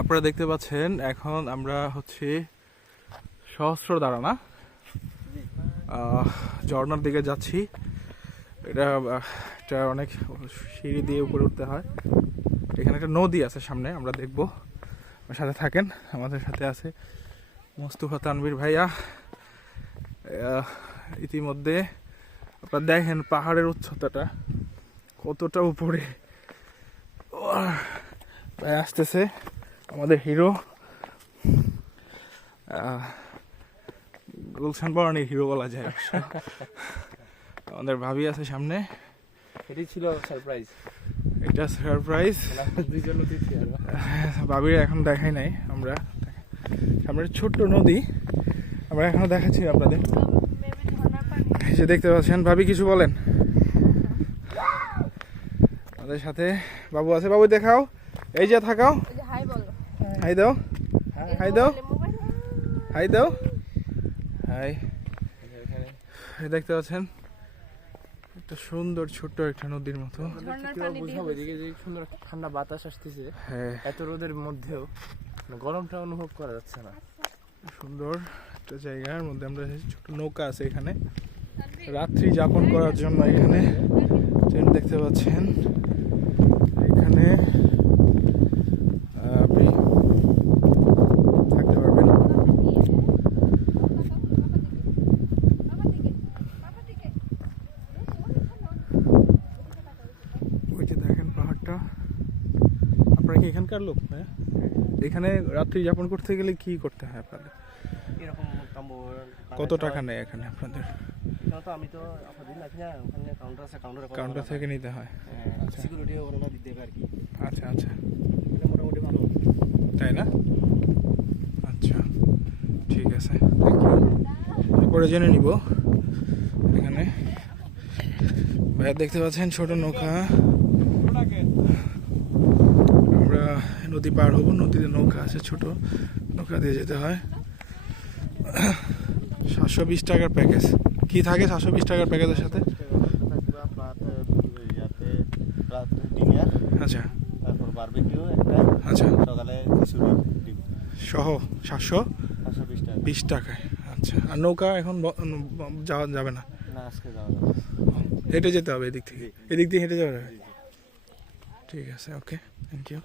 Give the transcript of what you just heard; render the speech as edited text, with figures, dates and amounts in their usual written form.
আপনারা দেখতে পাচ্ছেন এখন আমরা হচ্ছে সহস্রধারা না ঝর্ণার দিকে যাচ্ছি। এটা অনেক সিঁড়ি দিয়ে উপরে উঠতে হয়। এখানে একটা নদী আছে সামনে, আমরা দেখব। আমার সাথে থাকেন, আমাদের সাথে আছে মোস্তফা তানভীর ভাইয়া। ইতিমধ্যে আপনারা দেখেন পাহাড়ের উচ্চতাটা কতটা উপরে। ভাই আসতেছে আমাদের হিরো, গুলশান বরণীর হিরো বলা যায়। আমাদের ভাবি আছে সামনে। এটাই ছিল সারপ্রাইজ। এটা সারপ্রাইজ, ভাবির এখন দেখাই নাই। আমরা সামনে ছোট্ট নদী, আমরা এখনো দেখাচ্ছি আপনাদের। এই যে দেখতে পাচ্ছেন, ভাবি কিছু বলেন। আমাদের সাথে বাবু আছে, বাবু দেখাও, এই যে থাকাও, হাই দাও, হাই দাও, হাই দাও, হাই। দেখতে পাচ্ছেন একটা সুন্দর ছোট্ট একটা নদীর মতো। সুন্দর ঠান্ডা বাতাস আসতেছে, এত রোদের মধ্যেও গরমটা অনুভব করা যাচ্ছে না। সুন্দর একটা জায়গার মধ্যে আমরা ছোট নৌকা আছে এখানে রাত্রি যাপন করার জন্য। এখানে ট্রেন দেখতে পাচ্ছেন, এখানে আপনি থাকতে পারবেন। ওই যে দেখেন পাহাড়টা। আপনারা কি এখানকার লোক? হ্যাঁ, এখানে রাত্রি যাপন করতে গেলে কি করতে হয় আপনাদের? এরকম কত টাকা নেয় এখানে আপনাদের? আমি তো ওখানে কাউন্টার আছে, কাউন্টার থেকে নিতে হয়। সিকিউরিটিও ওরা দিতে হবে আর কি। আচ্ছা আচ্ছা, এটা মোটামুটি ভালো, তাই না? আচ্ছা ঠিক আছে, থ্যাংক ইউ। পরে জেনে নিব। এখানে ভাইয়া দেখতে পাচ্ছেন ছোট নৌকা। আমরা নদী পার হব, নদীতে নৌকা আছে, ছোট নৌকা দিয়ে যেতে হয়। 720 টাকার প্যাকেজ। কি থাকে 720 টাকার প্যাকেজের সাথে? আচ্ছা, তারপর বারবিকিউ একটা, আচ্ছা, সকালে খিচুড়ি সহ 720 টাকায়। আচ্ছা, আর নৌকা এখন যাওয়া যাবে না? না, আজকে যাওয়া যাবে। হেঁটে যেতে হবে এদিক থেকে, এদিক দিয়ে হেঁটে যাওয়া যাবে। ঠিক আছে, ওকে, থ্যাংক ইউ।